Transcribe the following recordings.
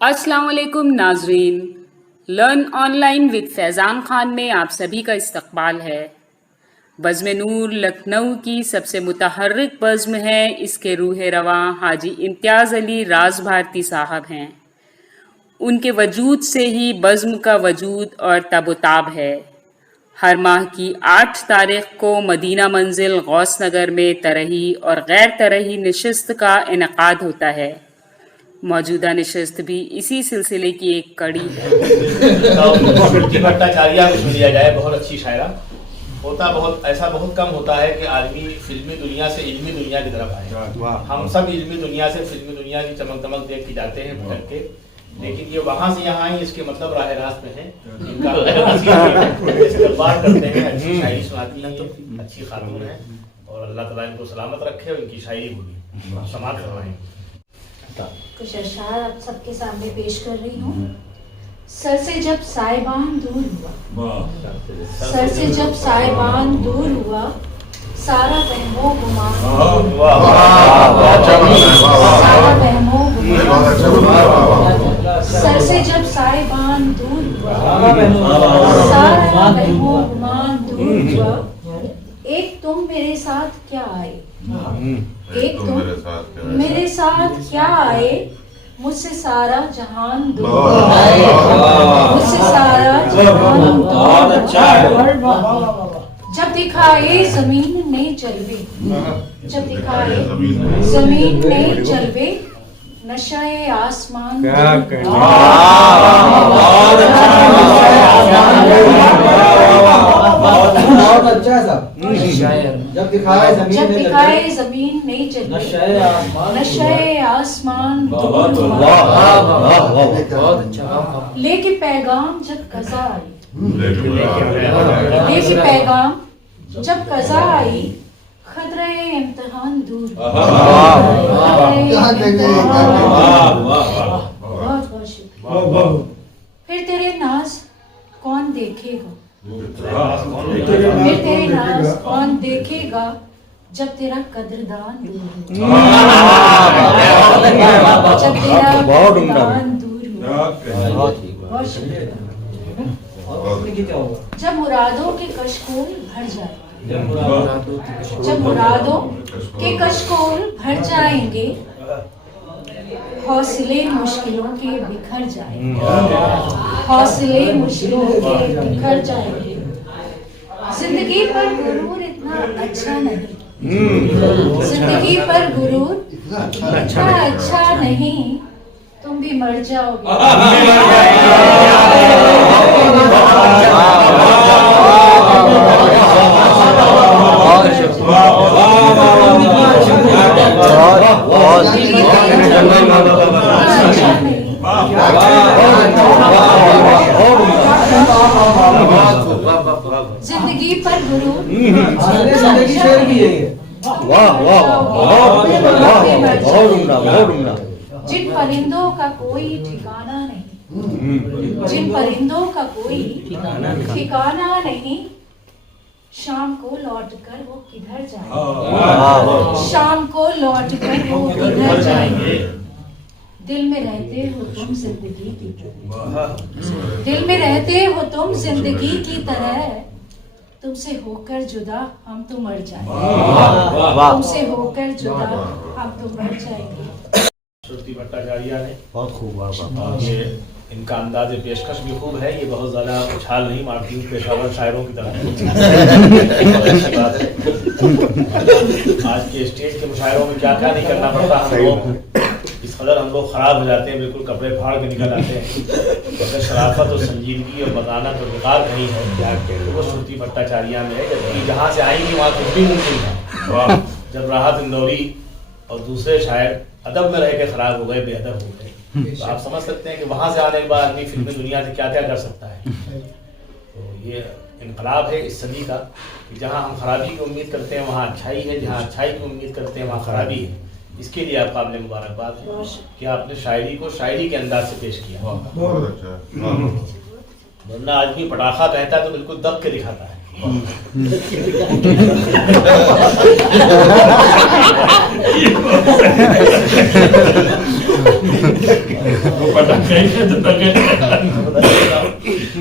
अस्सलाम वालेकुम नाजरीन। Learn online with Faizan Khan में आप सभी का इस्तकबाल है। बज़्म नूर लखनऊ की सबसे मुतहर्रिक बज़्म है। इसके रूह रवां हाजी इम्तियाज़ अली राज भारती साहब हैं। उनके वजूद से ही बज़्म का वजूद और तबोताब है। हर माह की 8 तारीख को मदीना मंजिल गौस नगर में तरही और गैर तरही नशिस्त का इनेकाद होता है। मौजूदा नशिस्त भी इसी सिलसिले की एक कड़ी है। भट्टाचार्य को लिया जाए, बहुत अच्छी शायरा ऐसा बहुत कम होता है कि आदमी फिल्मी दुनिया से इल्मी दुनिया की तरफ आए। हम सब इल्मी दुनिया से फिल्मी दुनिया की चमक दमक देख के जाते हैं भटक के, लेकिन ये वहां से यहाँ आई, इसके मतलब राह रास्त में है। इनका इस्तकबाल करते हैं, अच्छी शायरी सुनाती हैं, अच्छी खातून है और अल्लाह ताला इनको सलामत रखे और इनकी शायरी होगी समाप्त करवाएंगे। कुछ अशआर आप सबके सामने पेश कर रही हूँ। सर से जब साइबान दूर हुआ, सर से जब साइबान दूर हुआ, सारा वहमो गुमान, सारा वहमो गुमान, सर से जब साइबान दूर हुआ, सारा वहमो गुमान दूर हुआ। एक तुम मेरे साथ क्या आए, एक तुम मेरे साथ क्या आए, मुझसे सारा जहान दूर, मुझसे सारा जहान दूर। जब दिखाए जमीन ने जलवे, जब दिखाए जमीन ने जलवे, नशाए आसमान जब दिखाए जमीन नहीं जलवे, नशाए आसमान लेके पैगाम जब कज़ा आई, लेके पैगाम जब कज़ा आई, खतरे इम्तिहान दूर। बहुत शुक्रिया। फिर तेरे नाज कौन देखेगा, फिर तेरे नाज कौन देखेगा, जब तेरा कदरदान दूर, जब तेरा कदरदान दूर हो। बहुत शुक्रिया। जब मुरादों के कशकोल भर जाए, जब मुरादों के कशकोल भर जाएंगे, हौसले मुश्किलों के बिखर जाएंगे, हौसले मुश्किलों के बिखर जाएंगे। जिंदगी पर गुरूर इतना अच्छा नहीं, जिंदगी पर गुरूर इतना अच्छा नहीं, तुम भी मर जाओगे। जिंदगी पर गुरु जिन परिंदों का कोई ठिकाना नहीं, जिन परिंदों का कोई ठिकाना नहीं, शाम को लौटकर वो किधर जाएंगे, शाम को लौटकर वो किधर जाएंगे। दिल में रहते हो तुम जिंदगी की तरह, दिल में रहते हो तुम जिंदगी की तरह, तुमसे होकर जुदा हम तो मर जाएंगे, तुमसे होकर जुदा हम तो मर जाएंगे। श्रुति भट्टाचार्य ने बहुत खूब, ये इनका अंदाज़ पेशकश भी खूब है। ये बहुत ज़्यादा उछाल नहीं मारती हूँ पेशावर शायरों की तरह। आज के स्टेज के मुशायरों में क्या क्या नहीं करना पड़ता हम लोग, इस कदर हम लोग ख़राब हो जाते हैं, बिल्कुल कपड़े फाड़ के निकल आते हैं। अगर शराफत और संजीदगी और बताना तो बेकार नहीं है, तो वो श्रुति भट्टाचार्य में है। जबकि जहाँ से आएंगी वहाँ कुछ भी मुमकिन है। जब राहत इंदौरी और दूसरे शायर अदब में रह के ख़राब हो गए, बेअदब हो गए, तो आप समझ सकते हैं कि वहाँ से आने के बाद आदमी फिल्मी दुनिया से क्या क्या कर सकता है। तो ये इनकलाब है इस सदी का कि जहाँ हम खराबी की उम्मीद करते हैं वहाँ अच्छाई है, जहाँ अच्छाई की उम्मीद करते हैं वहाँ खराबी है। इसके लिए आप काबिल मुबारकबाद है कि आपने शायरी को शायरी के अंदाज से पेश किया। वरना आदमी पटाखा कहता है तो बिल्कुल दब के दिखाता है।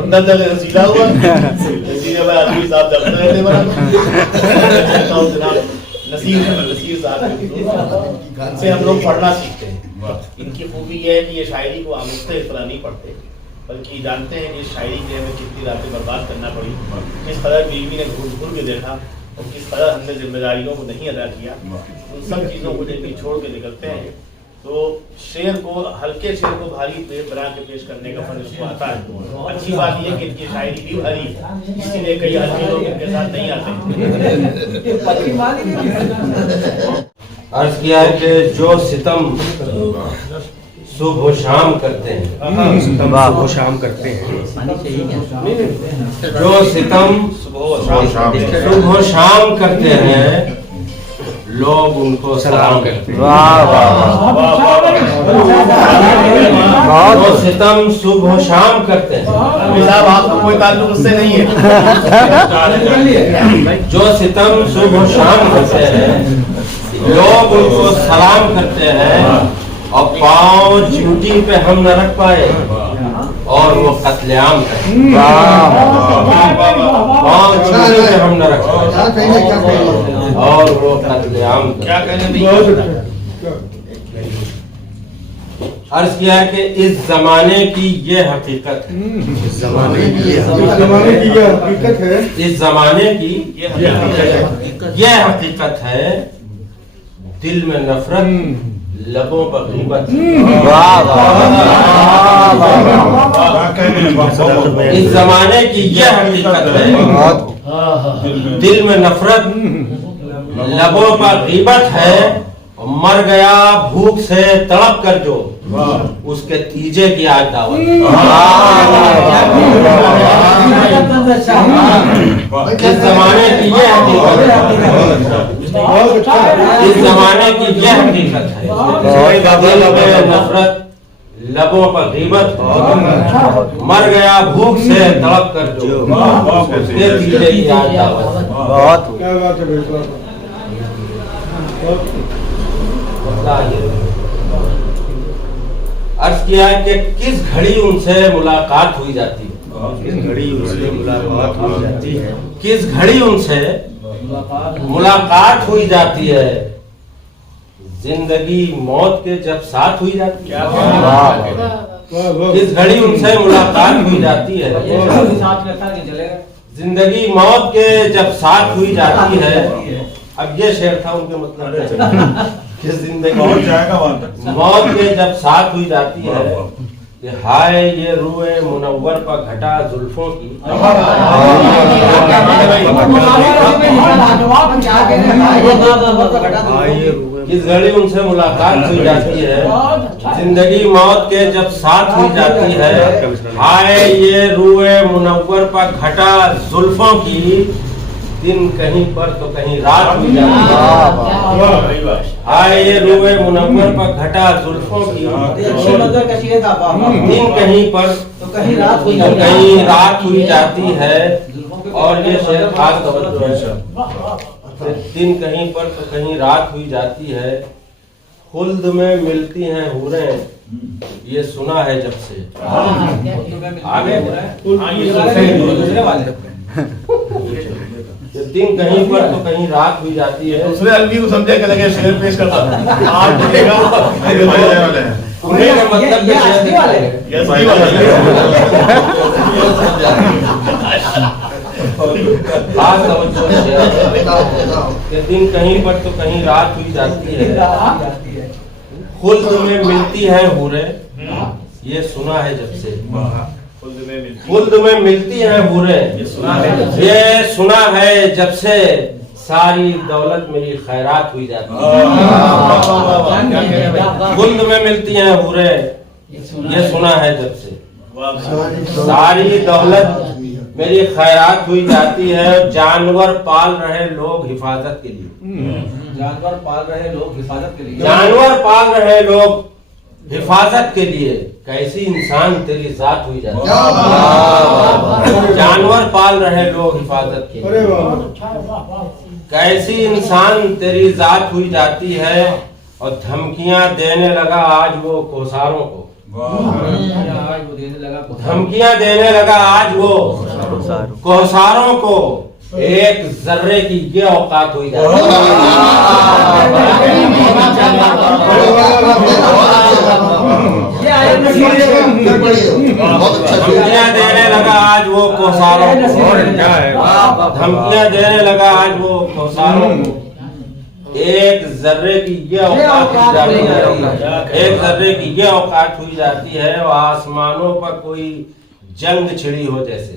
अंदर तक रसीला हुआ रसीले में आदमी साहब जब रहने वाला नसीर साहब से हम लोग पढ़ना सीखते हैं। इनकी खूबी यह है कि ये शायरी को आमुख्ते इस तरह नहीं पढ़ते, बल्कि जानते हैं कि शायरी के हमें कितनी रातें बर्बाद करना पड़ी, किस कदर बीवी ने घूर घूर के देखा और किस कदर हमने जिम्मेदारियों को नहीं अदा किया। उन सब चीज़ों को जब भी छोड़ के निकलते हैं तो शेर को, हल्के शेर को भारी बना के पेश करने का फर्ज उसको आता है। अच्छी बात यह कि इनकी शायरी भी भारी है, इसलिए कई हल्के लोग इनके साथ नहीं आते। अर्ज किया है कि जो सितम सुबह शाम करते हैं, सुबह शाम करते हैं, जो सितम सुबह शाम करते हैं लोग उनको सलाम करते हैं। जो सितम सुबह शाम करते हैं, साहब आपका कोई ताल्लुक उससे नहीं है। जो सितम सुबह शाम करते हैं लोग उनको सलाम करते हैं और पाँव चिमटी पे हम न रख पाए और वो कत्लेआम करते हैं। पाँव चिमटी पे हम न रख पाए और वो कत्लेआम क्या कहने अर्ज किया है कि इस जमाने की ये हकीकत है, इस जमाने की ये हकीकत है, इस जमाने की ये हकीकत है, दिल में नफरत लबों पर ग़ीबत। इस जमाने की ये हकीकत है, दिल में नफरत लबों पर ग़ीबत है, मर गया भूख से तड़प कर जो उसके तीजे की आज दावत। इस जमाने की ये हकीकत है, इस जमाने की ये हकीकत है, दिल में नफरत लबों पर ग़ीबत, मर गया भूख से तड़प कर जो उसके तीजे की आज दावत। क्या बात है अर्ज किया है कि किस घड़ी उनसे मुलाकात हुई जाती है, किस घड़ी उनसे मुलाकात हो जाती है, किस घड़ी उनसे मुलाकात हुई जाती है, जिंदगी मौत के जब साथ हुई जाती है। किस घड़ी उनसे मुलाकात हुई जाती है, जिंदगी मौत के जब साथ हुई जाती है। अब ये शेर था उनके मतलब कि जिंदगी मौत के जब साथ हुई जाती है कि हाय ये रूए मुनव्वर पर घटा जुल्फों की। किस घड़ी उनसे मुलाकात हुई जाती है, जिंदगी मौत के जब साथ हुई जाती है, हाय ये रूए मुनव्वर पर घटा जुल्फों की, दिन कहीं पर तो कहीं रात हुई जाती है। हाय ये रूए मुनव्वर पर घटा जुल्फों की, दिन कहीं पर तो कहीं रात हुई जाती है। और ये शेर खास तवज्जो है, दिन कहीं पर तो कहीं रात हुई जाती है, खुल्द में मिलती हैं हूरें ये सुना है जब से। आगे दिन कहीं पर तो कहीं रात हुई जाती है। दूसरे अलवी को समझे के लगे शेर पेश करता आज बोलेगा मतलब दिन कहीं पर तो कहीं रात हुई जाती है, खुल्द में मिलती है हूरें ये सुना है जब से। खुल्द में मिलती है हूरें ये सुना है जब से, सारी दौलत मेरी खैरात हुई जाती है। खुल्द में मिलती है हूरें ये सुना है जब से, सारी दौलत मेरी खैरात हुई जाती है। जानवर पाल रहे लोग हिफाजत के लिए, जानवर पाल रहे लोग हिफाजत के लिए, जानवर पाल रहे लोग हिफाजत के लिए, कैसी इंसान तेरी जात हुई जाती है। जानवर पाल रहे लोग हिफाजत के लिए, कैसी इंसान तेरी जात हुई जाती है। और धमकियां देने लगा आज वो कोसारों को। आज वो देने लगा धमकियां देने लगा आज वो कोसारों को। एक जर्रे की ये औकात हुई जाती धमकियां देने लगा आज वो कोसारों को। धमकियां देने लगा आज वो कोसारों को। एक जर्रे की ये औकात हुई जाती है। एक जर्रे की ये औकात हुई जाती है और आसमानों पर कोई जंग छिड़ी हो जैसे।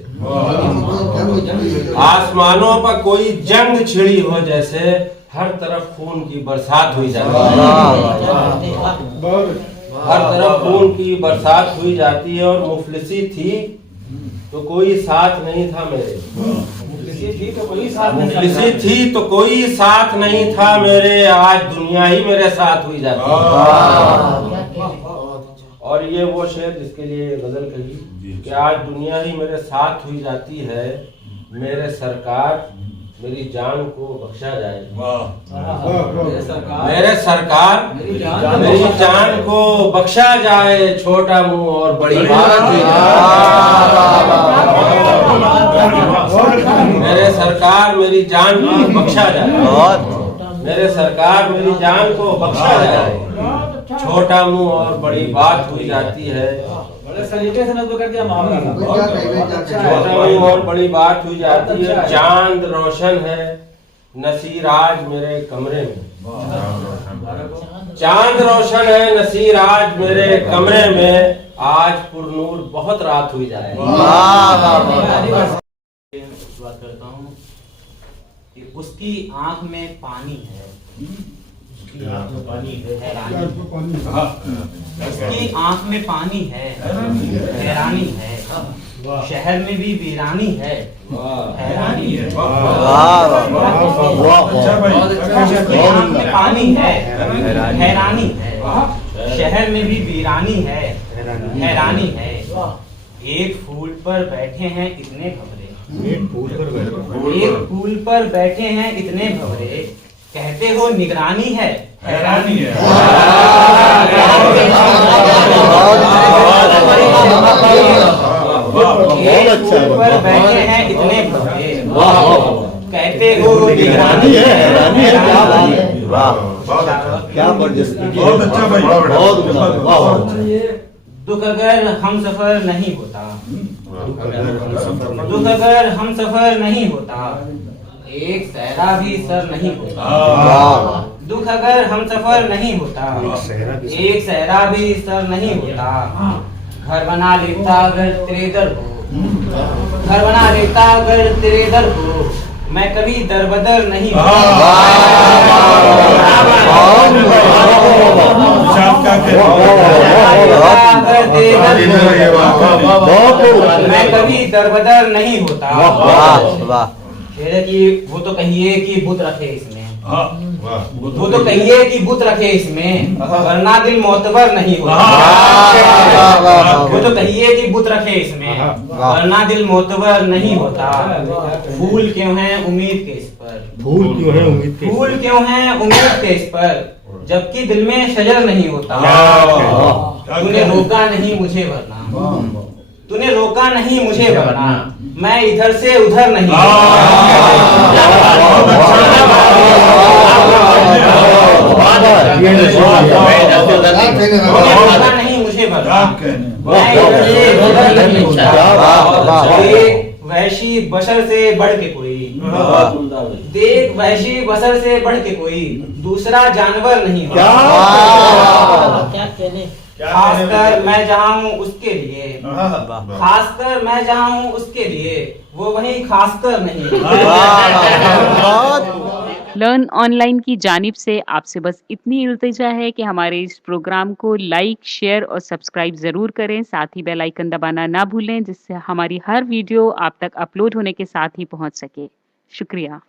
आसमानों पर कोई जंग छिड़ी हो जैसे हर तरफ खून की बरसात हुई जाती है। हर तरफ खून की बरसात हुई जाती है। और मुफलिसी थी तो कोई साथ नहीं था मेरे। मुफलिसी थी तो कोई साथ नहीं था मेरे। आज दुनिया ही मेरे साथ हुई जाती है। और ये वो शेर जिसके लिए गजल कही कि आज दुनिया ही मेरे साथ हुई जाती है। मेरे सरकार मेरी जान को बख्शा जाए। मेरे सरकार मेरी जान को बख्शा जाए। छोटा मुंह और बड़ी बात हुई जाए। मेरे सरकार मेरी जान को बख्शा जाए। मेरे सरकार मेरी जान को बख्शा जाए। छोटा मुंह और बड़ी बात हुई जाती है। बड़े सलीके से नज़्म कर दिया मामला। छोटा मुंह और बड़ी बात हुई जाती है। चांद रोशन है नसीर आज मेरे कमरे में। चांद रोशन है नसीर आज मेरे कमरे में। आज पुरनूर बहुत रात हुई जाए। बात करता हूँ कि उसकी आंख में पानी है। उसकी आंख में पानी है। उसकी आंख में पानी है। हैरानी है। शहर में भी वीरानी है। हैरानी है। उसकी आंख में पानी है। हैरानी है। शहर में भी वीरानी है। हैरानी है। एक फूल पर बैठे हैं इतने भंवरे। एक फूल पर बैठे हैं इतने भंवरे। कहते हो निगरानी है। हैरानी है। एक फूल पर बैठे हैं इतने भंवरे। कहते हो निगरानी है। क्या बहुत अच्छा भाई, बहुत दुख अगर हम सफर नहीं होता। दुख अगर हम सफर नहीं होता। एक सहरा भी सर नहीं होता। दुख अगर हम सफर नहीं होता। एक सहरा भी सर नहीं होता। घर बना लेता अगर तेरे दर हो। घर बना लेता अगर तेरे दर हो। मैं कभी दरबदर नहीं होता। मैं कभी दरबदर नहीं होता। कि वो तो कहिए कि बुत रखे इसमें। वो तो कहिए कि बुत रखे इसमें। वरना दिल मोतबर नहीं होता। वो तो कहिए कि बुत रखे इसमें। वरना दिल मोतबर नहीं होता। फूल क्यों है उम्मीद के इस पर। फूल क्यों है उम्मीद के फूल क्यों है उम्मीद के इस पर। जबकि दिल में शजर नहीं होता। तूने रोका नहीं मुझे वरना। तूने रोका नहीं मुझे वरना। मैं इधर से उधर नहीं। रोका नहीं मुझे वरना। मैं इधर से उधर नहीं होता। देख वहशी बशर से बढ़ के कोई। देख वहशी बशर से बढ़ के कोई दूसरा जानवर नहीं होता। खासकर मैं जहाँ हूँ उसके लिए। खासकर मैं जहाँ हूँ उसके लिए। वो वही खासकर नहीं। लर्न ऑनलाइन की जानिब से आपसे बस इतनी इल्तिजा है कि हमारे इस प्रोग्राम को लाइक, शेयर और सब्सक्राइब ज़रूर करें। साथ ही बेल आइकन दबाना ना भूलें जिससे हमारी हर वीडियो आप तक अपलोड होने के साथ ही पहुंच सके। शुक्रिया।